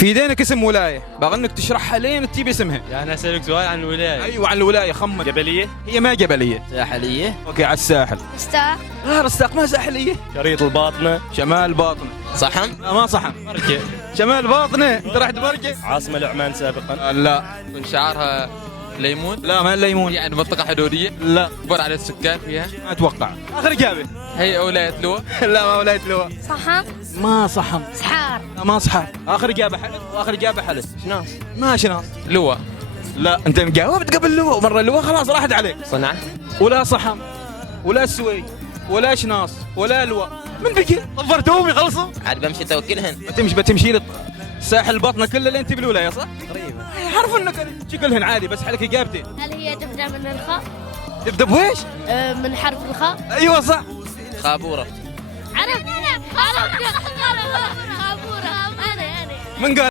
في يدينك اسم ولايه، باغى انك تشرحها لين تجيب اسمها. يعني اسالك سؤال عن الولايه. ايوه عن الولايه، خمن. جبليه. هي ما جبليه. ساحلية. اوكي على الساحل. مستاء. رستاق ما ساحليه. شريط الباطنه. شمال باطنه. صحن. لا ما صحن. بركه. شمال باطنه، انت رحت بركه. عاصمه لعمان سابقا. لا. من شعارها ليمون. لا ما الليمون. يعني منطقة حدودية. لا كبر عدد السكان فيها. ما اتوقع. اخر اجابه. هي ولاية لواء. لا ما ولايه لواء. صحن. ما صحن. سحار. لا ما صحن. اخر اجابه حلف، واخر اجابه حلف. شناص. ما شناص. لواء. لا انت جاوبت قبل لواء، مره لواء خلاص راحت عليك. صنعاء. ولا صحن ولا السويد ولا شناص ولا لواء، من بقي؟ طفرتهم يخلصوا؟ عاد بمشي توكلهن. بتمشي لي الساحل البطنه كله لين تبي الولايه صح؟ تقريبا. حرف انك شكلهن عادي، بس حلك اجابتين. هل هي تبدأ من الخاء؟ تبدا بويش؟ من حرف الخاء؟ ايوه صح. خابورة. عرفت. خابورة. أنا. من قال؟